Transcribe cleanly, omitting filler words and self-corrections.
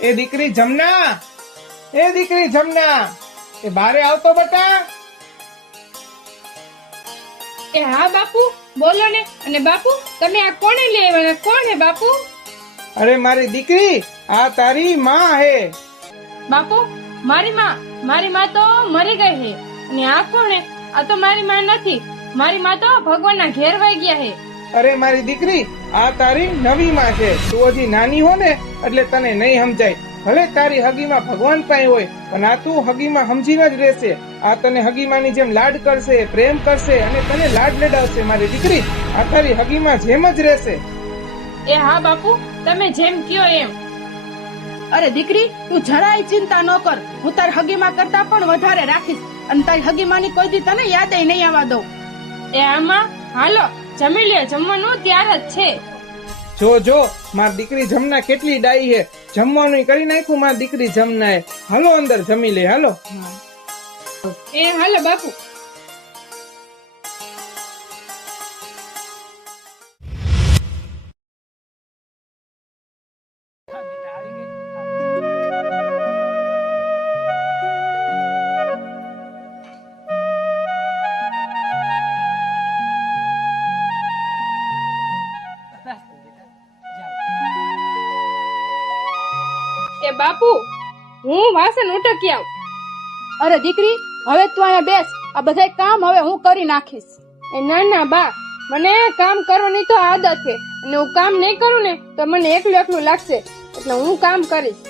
એ દીકરી જમના, એ દીકરી જમના, એ બારે આવતો બટા. એ હા બાપુ બોલો ને. અને બાપુ તમે આ કોને લઈ આવ્યા? કોણ હે બાપુ? અરે મારી દીકરી, આ તારી માં હે. બાપુ મારી માં તો મરી ગઈ હે. અને આ કોણ હે? આ તો મારી માં નથી. મારી માં તો ભગવાનના ઘેર વઈ ગયા હે. અરે મારી દીકરી, આ તારી નવી માં છે. તું હજી નાની હો ને એટલે તને નહીં સમજાય. ભલે તારી હગીમાં ભગવાન પાસે હોય, પણ આ તું હગીમાં સમજીને જ રહેશે. આ તને હગીમાની જેમ લાડ કરશે, પ્રેમ કરશે અને તને લાડ લેડાવશે. મારી દીકરી, આ તારી હગીમાં જેમ જ રહેશે. એ હા બાપુ, તમે જેમ કયો એમ. અરે દીકરી, તું જરાય ચિંતા ન કર. હું તારી હગીમાં કરતા પણ વધારે રાખીશ. અને તારી હગીમાની કોઈ દી તને યાદ નહીં આવવા દઉં. એ આમાં હાલો જમી લે, જમવાનું ત્યાર જ છે. જો મારી દીકરી જમના કેટલી ડાઈ હે. જમવાનું કરી નાખ્યું મારી દીકરી જમનાએ. હાલો અંદર જમી લે, હાલો. એ હાલો બાપુ. એ બાપુ, હું વાસણ ઉટકી આવું. અરે દીકરી, હવે તું અહીંયા બેસ. આ બધા કામ હવે હું કરી નાખીશ. એ ના બા, મને કામ કરવાની તો આદત છે. અને હું કામ નહીં કરું ને તો મને એકલું લાગશે. એટલે હું કામ કરીશ.